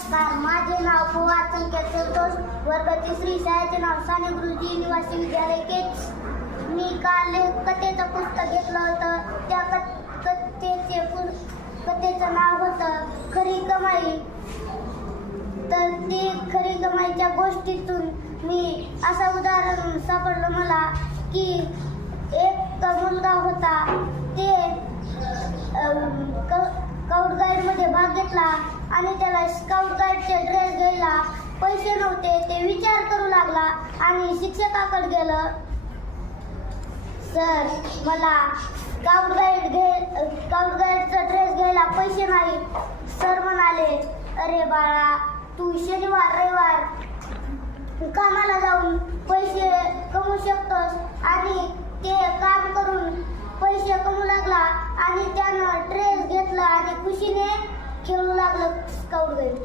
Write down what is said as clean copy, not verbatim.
माझे नाव पवार संकेत संतोष, वर्ग तिसरी, शाळेचे नाव साने गुरुजी निवासी विद्यालय केच. मी काल कथेचं पुस्तक घेतलं होतं. त्या कथेचं नाव होतं खरी कमाई. तर ते खरी कमाईच्या गोष्टीतून मी असं उदाहरण सापडलं मला की एक मुलगा होता. ते स्काउट गाईडमध्ये भाग घेतला आणि त्याला स्काउट गाईडचे ड्रेस घ्यायला पैसे नव्हते. ते विचार करू लागला आणि शिक्षकाकडे गेलं, सर मला स्काउट गाईडचा ड्रेस घ्यायला पैसे नाही. सर म्हणाले, अरे बाळा, तू शनिवार रविवार कामाला जाऊन पैसे कमवू शकतोस. आणि ते काम करून पैसे कमवू लागला आणि त्यानं ड्रेस घेतला आणि खुशीने खेळू लागलं स्काउट गाईड.